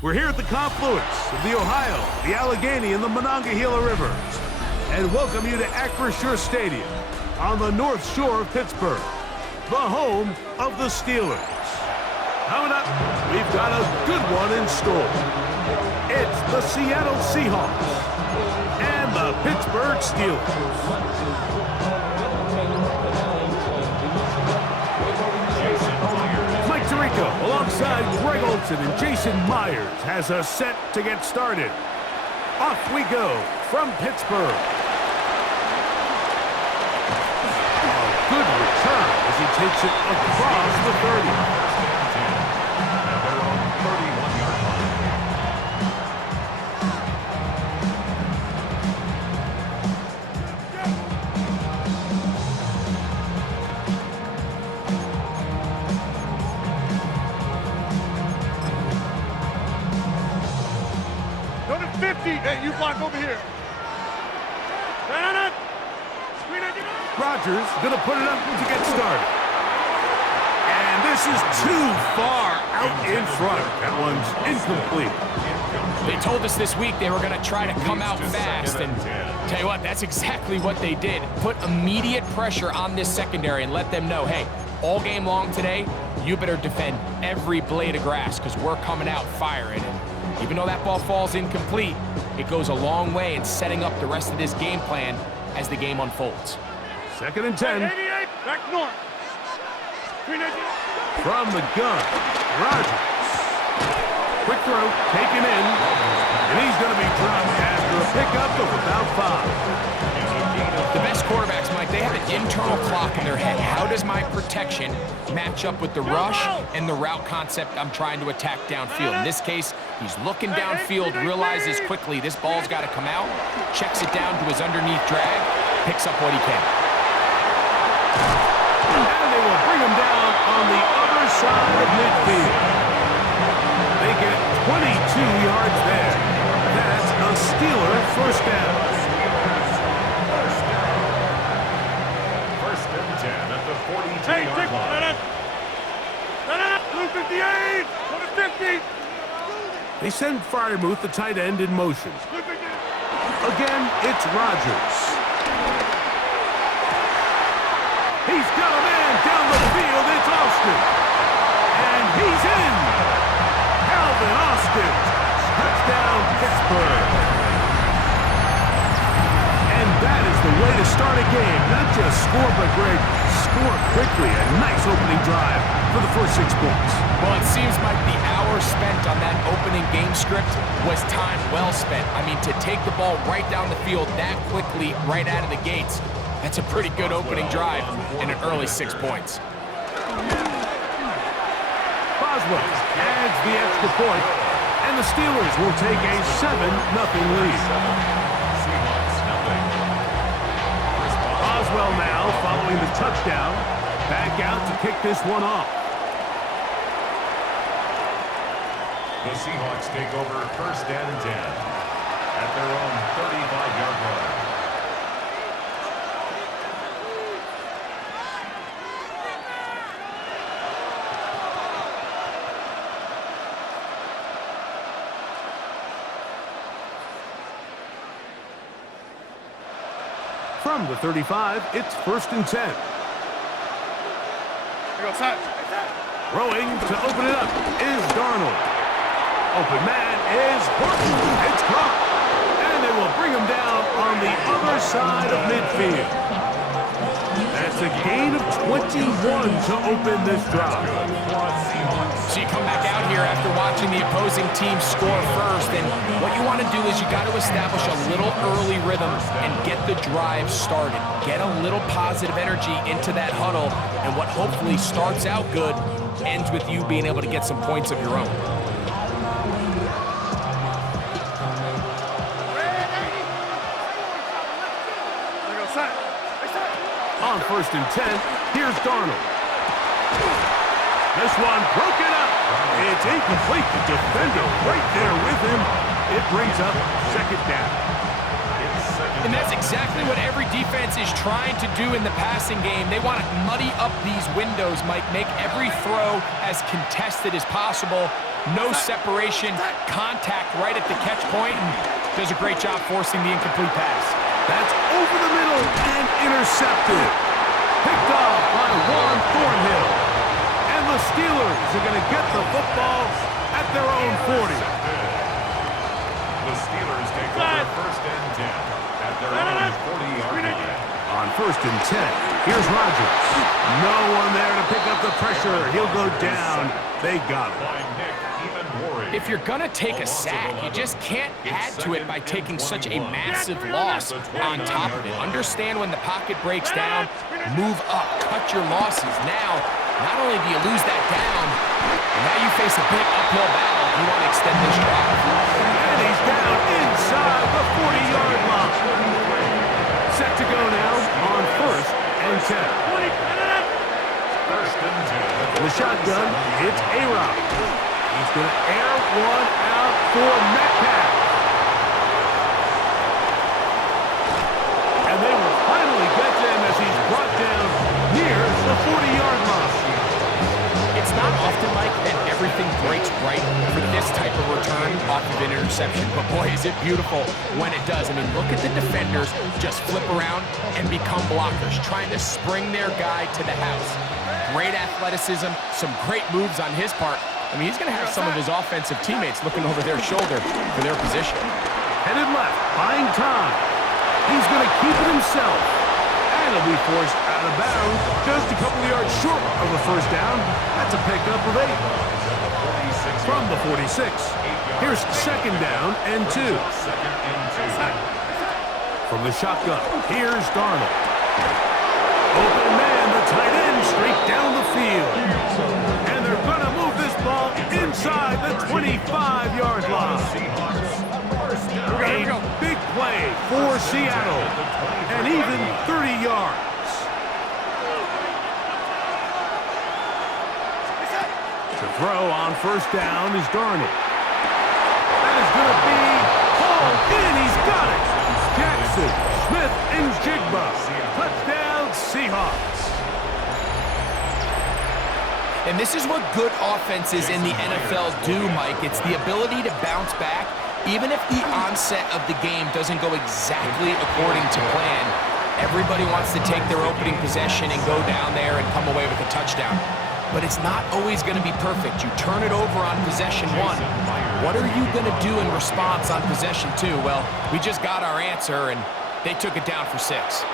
We're here at the confluence of the Ohio, the Allegheny, and the Monongahela Rivers, and welcome you to Acrisure Stadium on the North Shore of Pittsburgh, the home of the Steelers. Coming up, we've got a good one in store. It's the Seattle Seahawks and the Pittsburgh Steelers. Alongside Greg Olson and Jason Myers has us set to get started. Off we go from Pittsburgh. A good return as he takes it across the 30. And they're on the 31-yard line. Hey, you block over here. Rodgers gonna put it up to get started. And this is too far out in front. That one's incomplete. They told us this week they were gonna try to come out fast, and tell you what, that's exactly what they did. Put immediate pressure on this secondary and let them know, hey, all game long today, you better defend every blade of grass because we're coming out firing. And even though that ball falls incomplete, it goes a long way in setting up the rest of this game plan as the game unfolds. 2nd and 10. 88, back north. From the gun, Rodgers. Quick throw, taken in, and he's going to be dropped after a pickup of about 5. The best quarterbacks, Mike, they have an internal clock in their head. How does my protection match up with the rush and the route concept I'm trying to attack downfield? In this case, he's looking downfield, realizes quickly this ball's got to come out, checks it down to his underneath drag, picks up what he can. And they will bring him down on the other side of midfield. They get 22 yards there. That's a Steeler first down. First and 10 at the 42-yard line. 58, 50. They send Freiermuth, the tight end, in motion. Again, it's Rodgers. He's got a man down the field. It's Austin. And he's in. Calvin Austin. Touchdown, Pittsburgh. And that is the way to start a game. Not just score, but Greg, score quickly. A nice opening drive for the first 6 points. Well, it seems like the hour spent on that opening game script was time well spent. I mean, to take the ball right down the field that quickly, right out of the gates, that's a pretty good opening drive and an early 6 points. Boswell adds the extra point, and the Steelers will take a 7-0 lead. Boswell now following the touchdown, back out to kick this one off. The Seahawks take over 1st and 10 at their own 35-yard line. From the 35, it's 1st and 10. Throwing to open it up is Darnold. Open man is Horton. It's caught. And they will bring him down on the other side of midfield. That's a gain of 21 to open this drive. So you come back out here after watching the opposing team score first, and what you want to do is you got to establish a little early rhythm and get the drive started. Get a little positive energy into that huddle, and what hopefully starts out good ends with you being able to get some points of your own. On 1st and 10, here's Darnold. This one broken up. It's incomplete. The defender right there with him. It brings up 2nd down. And that's exactly what every defense is trying to do in the passing game. They want to muddy up these windows, Mike, make every throw as contested as possible. no separation, contact right at the catch point, and does a great job forcing the incomplete pass. That's over the middle and intercepted. Picked off by Juan Thornhill. And the Steelers are going to get the football at their own 40. The Steelers take over first and 10 at their own 40-yard line. On first and 10, here's Rodgers. No one there to pick up the pressure. He'll go down. They got it. If you're going to take a sack, you just can't add to it by taking such a massive loss on top of it. Understand when the pocket breaks down, move up, cut your losses. Now, not only do you lose that down, and now you face a big uphill battle if you want to extend this drive. And he's down inside the 40-yard line. Set to go now on first and 10. First and 10. In the shotgun, it's A-Rod. He's going to air one out for Metcalf. And they will finally get to him as he's brought down near the 40-yard line. It's not often like that everything breaks right for this type of return off of an interception, but boy, is it beautiful when it does. I mean, look at the defenders just flip around and become blockers, trying to spring their guy to the house. Great athleticism, some great moves on his part. I mean, he's going to have some of his offensive teammates looking over their shoulder for their position. Headed left, buying time. He's going to keep it himself. And he'll be forced out of bounds just a couple of yards short of the first down. That's a pickup of 8. From the 46. Here's second down and 2. From the shotgun, here's Darnold. Open man, the tight end, straight down the field. And they're going to move this ball inside the 25-yard line. A big play for Seattle. And even 30 yards. To throw on first down is Darnold. That is going to be hauled in. He's got it. Jackson, Smith, and Jigba. Touchdown, Seahawks. And this is what good offenses in the NFL do, Mike. It's the ability to bounce back, even if the onset of the game doesn't go exactly according to plan. Everybody wants to take their opening possession and go down there and come away with a touchdown. But it's not always going to be perfect. You turn it over on possession 1. What are you going to do in response on possession 2? Well, we just got our answer, and they took it down for 6.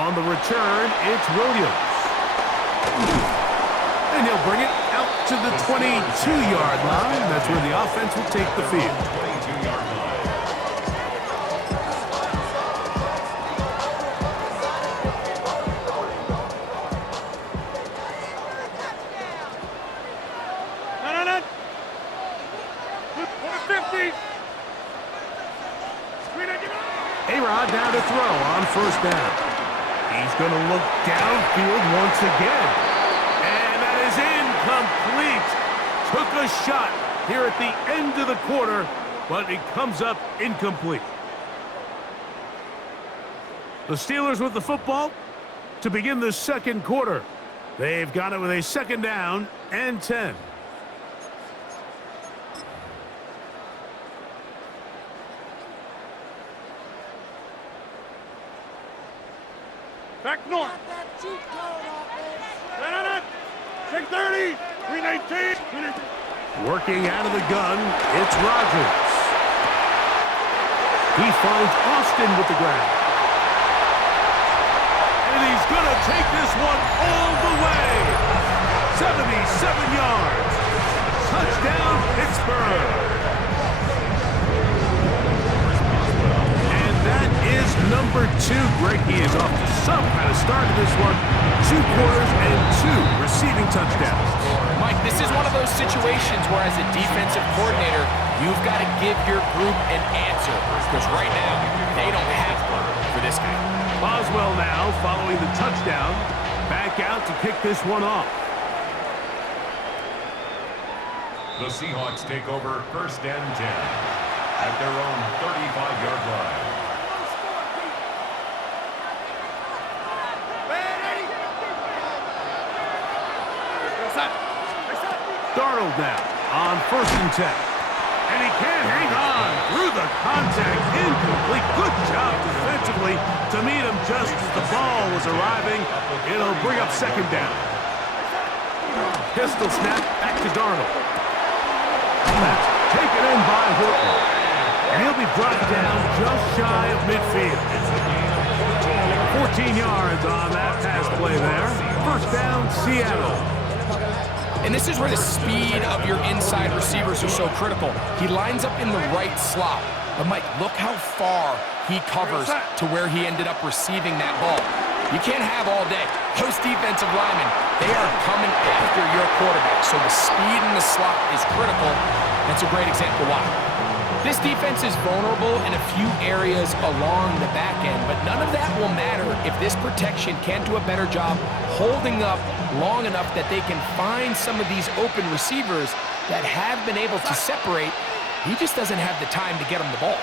On the return, it's Williams. And he'll bring it out to the 22-yard line. That's where the offense will take the field. 22-yard line. No. 50. A-Rod down to throw on first down. He's going to look downfield once again. And that is incomplete. Took a shot here at the end of the quarter, but it comes up incomplete. The Steelers with the football to begin the second quarter. They've got it with a second down and 10. Back north. No. 630. 319. Working out of the gun, it's Rodgers. He finds Austin with the ground. And he's going to take this one all the way. 77 yards. Touchdown, Pittsburgh. And that is number 2. Greinke is off to some kind of start in this one. 2 quarters and 2 receiving touchdowns. Mike, this is one of those situations where as a defensive coordinator, you've got to give your group an answer. Because right now, they don't have one for this guy. Boswell now following the touchdown. Back out to kick this one off. The Seahawks take over first and 10 at their own 35-yard line. Darnold now. on 1st and 10. And he can't hang on through the contact. Incomplete. Good job defensively to meet him just as the ball was arriving. It'll bring up 2nd down. Pistol snap back to Darnold. That's taken in by Horton. And he'll be brought down just shy of midfield. 14 yards on that pass play there. 1st down, Seattle. And this is where the speed of your inside receivers are so critical. He lines up in the right slot. But, Mike, look how far he covers to where he ended up receiving that ball. You can't have all day. Those defensive linemen, they are coming after your quarterback. So the speed in the slot is critical. That's a great example why. This defense is vulnerable in a few areas along the back end, but none of that will matter if this protection can't do a better job holding up long enough that they can find some of these open receivers that have been able to separate. He just doesn't have the time to get them the ball.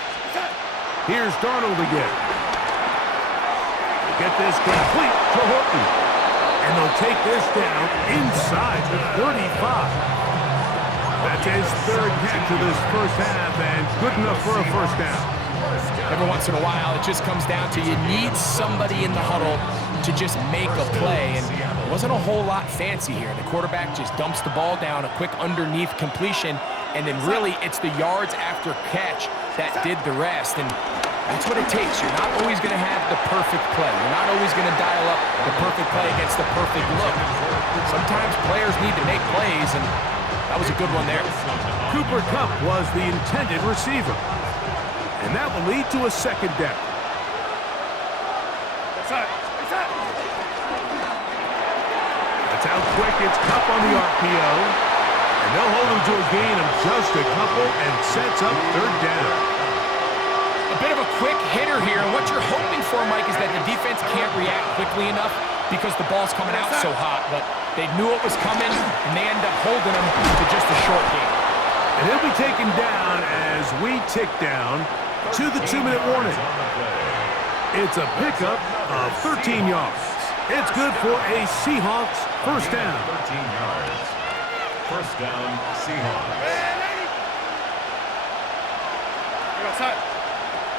Here's Darnold again. Get this complete to Horton. And they'll take this down inside the 35. That's his 3rd catch of this 1st half, and good enough for a 1st down. Every once in a while, it just comes down to you need somebody in the huddle to just make a play, and it wasn't a whole lot fancy here. The quarterback just dumps the ball down, a quick underneath completion, and then really it's the yards after catch that did the rest, and that's what it takes. You're not always going to have the perfect play. You're not always going to dial up the perfect play against the perfect look. Sometimes players need to make plays, and that was a good one there. Cooper Kupp was the intended receiver. And that will lead to a 2nd down. That's how quick it's Kupp on the RPO. And they'll hold him to a gain of just a couple and sets up 3rd down. A bit of a quick hitter here, and what you're hoping for, Mike, is that the defense can't react quickly enough because the ball's coming out so hot, but they knew it was coming, and they end up holding him to just a short gain. And he'll be taken down as we tick down to the 2-minute warning. It's a pickup of 13 yards. It's good for a Seahawks 1st down. 13 yards. 1st down, Seahawks.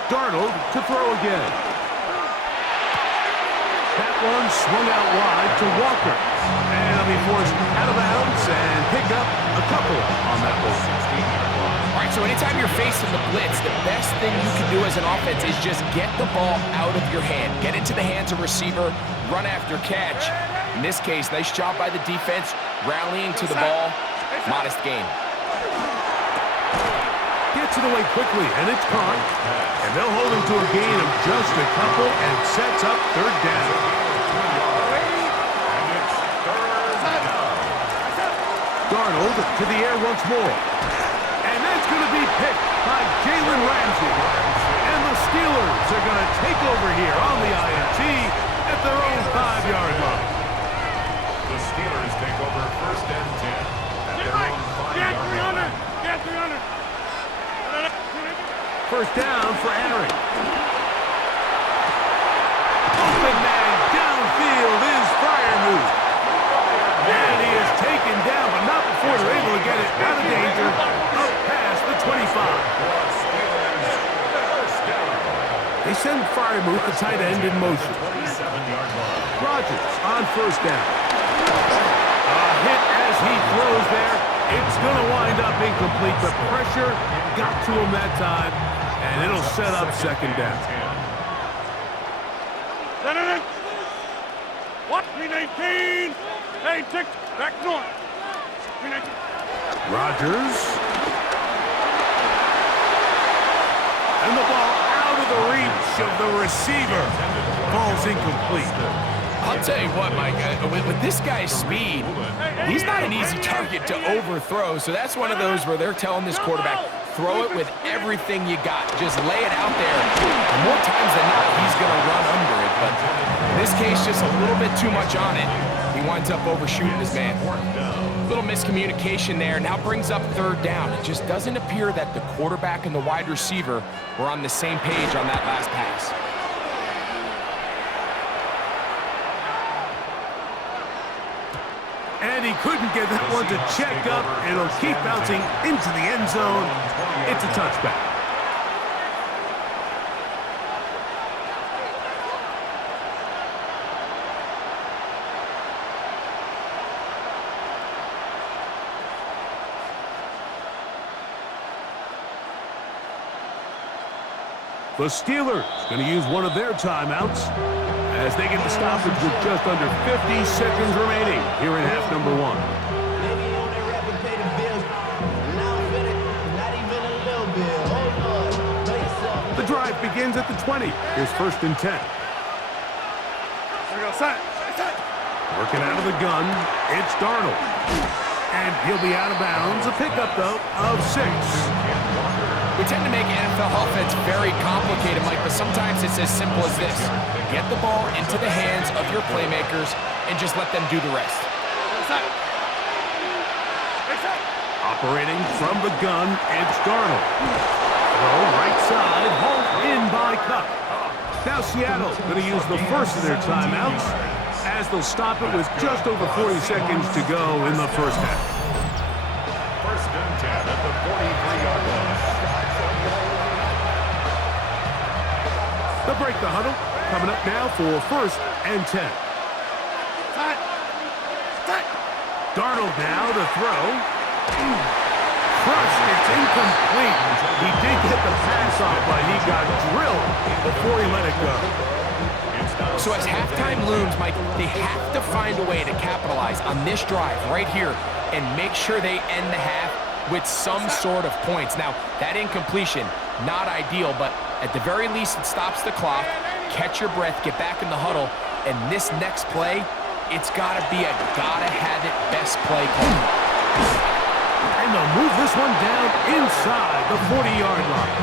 Darnold to throw again. That one swung out wide to Walker. And he'll be forced out of bounds and pick up a couple on that one. All right, so anytime you're facing the blitz, the best thing you can do as an offense is just get the ball out of your hand. Get into the hands of receiver, run after catch. In this case, nice job by the defense, rallying to the ball. Modest gain. Gets it away quickly, and it's caught. And they'll hold him to a gain of just a couple and sets up 3rd down. Darnold to the air once more. And that's going to be picked by Jalen Ramsey. And the Steelers are going to take over here on the INT at their own 5-yard line. The Steelers take over 1st and 10 at their own 5-yard line. Get 300. 1st down for Aaron. Open man downfield is Freiermuth. And he is taken down, but not before they're able to get it out of danger, up past the 25. They send Freiermuth, the tight end, in motion. Rodgers on 1st down. A hit as he throws there. It's going to wind up incomplete. The pressure got to him that time, and it'll set up 2nd down. What? 319. Hey, tick. Back north. 319. Rodgers. And the ball out of the reach of the receiver. Ball's incomplete. I'll tell you what, Mike, with this guy's speed, he's not an easy target to overthrow, so that's one of those where they're telling this quarterback, throw it with everything you got. Just lay it out there. And more times than not, he's going to run under it, but in this case, just a little bit too much on it. He winds up overshooting his man. Little miscommunication there, now brings up 3rd down. It just doesn't appear that the quarterback and the wide receiver were on the same page on that last pass. And he couldn't get that one to check up. It'll keep bouncing into the end zone. It's a touchback. The Steelers going to use one of their timeouts as they get the stoppage with just under 50 seconds remaining here in half number one. Maybe on their replicated bills, now fit it, not even a little bit. Hold on, play yourself. The drive begins at the 20. Here's 1st and 10. There we go, set. Working out of the gun, it's Darnold. And he'll be out of bounds. A pickup, though, of 6. We tend to make NFL offense very complicated, Mike, but sometimes it's as simple as this. Get the ball into the hands of your playmakers and just let them do the rest. Operating from the gun, it's Darnold. Throw right side, hauled in by Cup. Now Seattle going to use the first of their timeouts as they'll stop it with just over 40 seconds to go in the first half. 1st and 10 at the 43-yard line. They'll break the huddle. Coming up now for 1st and 10. Darnold now to throw. Crushed. It's incomplete. He did get the pass off, but he got drilled before he let it go. So as halftime looms, Mike, they have to find a way to capitalize on this drive right here and make sure they end the half with some sort of points. Now, that incompletion, not ideal, but at the very least, it stops the clock. Catch your breath, get back in the huddle, and this next play, it's got to be a gotta-have-it best play call. And they'll move this one down inside the 40-yard line.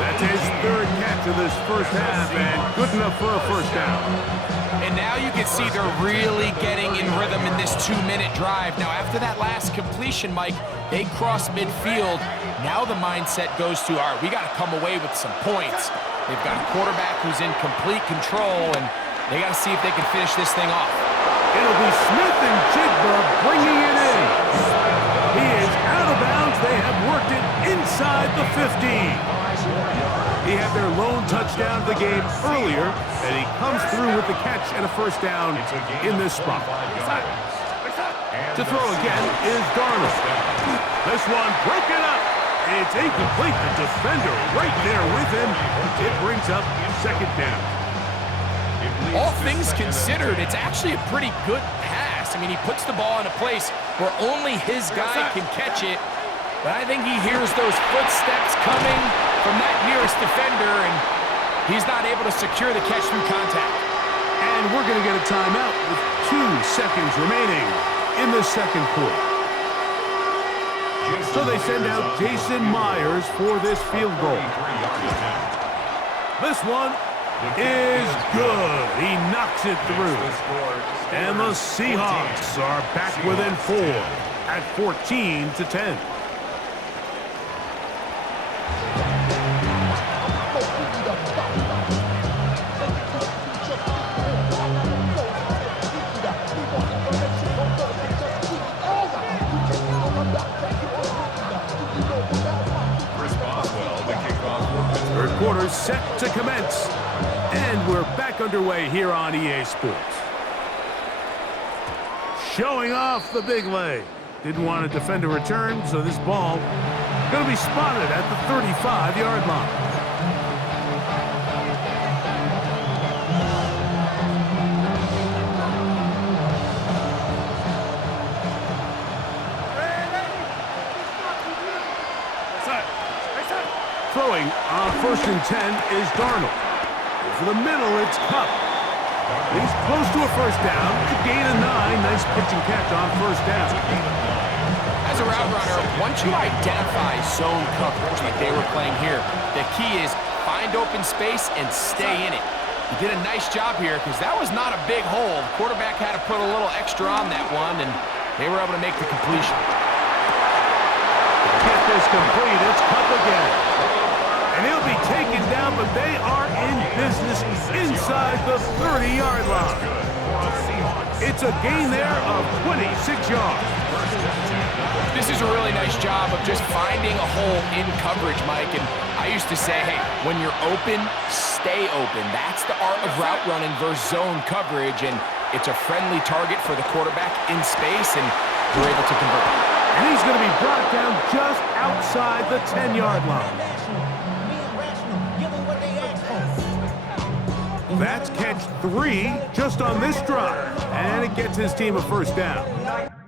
That's his 3rd catch of this first half, and good enough for a first down. And now you can see they're really getting in rhythm in this 2-minute drive. Now, after that last completion, Mike, they cross midfield. Now the mindset goes to, all right, we got to come away with some points. They've got a quarterback who's in complete control, and they got to see if they can finish this thing off. It'll be Smith and Jigba bringing it in. He is out of bounds. They have worked it inside the 15. He had their lone touchdown of the game earlier, and he comes through with the catch and a first down in this spot. To throw again is Darnold. This one broken up. It's incomplete. The defender right there with him. It brings up 2nd down. All things considered, it's actually a pretty good pass. I mean, he puts the ball in a place where only his guy can catch it. But I think he hears those footsteps coming from that nearest defender, and he's not able to secure the catch through contact. And we're going to get a timeout with 2 seconds remaining in the 2nd quarter. So they send out Jason Myers for this field goal. This one is good. He knocks it through. And the Seahawks are back within 4 at 14-10. Third quarter set to commence. And we're back underway here on EA Sports. Showing off the big leg. Didn't want to defend a return, so this ball going to be spotted at the 35-yard line. Throwing on 1st and 10 is Darnold. Over the middle, it's Cup. He's close to a first down. A gain of 9. Nice pitch and catch on 1st down. As a route runner, once you identify zone coverage like they were playing here, the key is find open space and stay in it. He did a nice job here because that was not a big hole. The quarterback had to put a little extra on that one, and they were able to make the completion. Get this complete. It's Cup again. And he'll be taken down, but they are in business inside the 30-yard line. It's a gain there of 26 yards. This is a really nice job of just finding a hole in coverage, Mike. And I used to say, hey, when you're open, stay open. That's the art of route running versus zone coverage. And it's a friendly target for the quarterback in space, and we're able to convert. And he's going to be brought down just outside the 10-yard line. That's catch 3 just on this drive. And it gets his team a first down.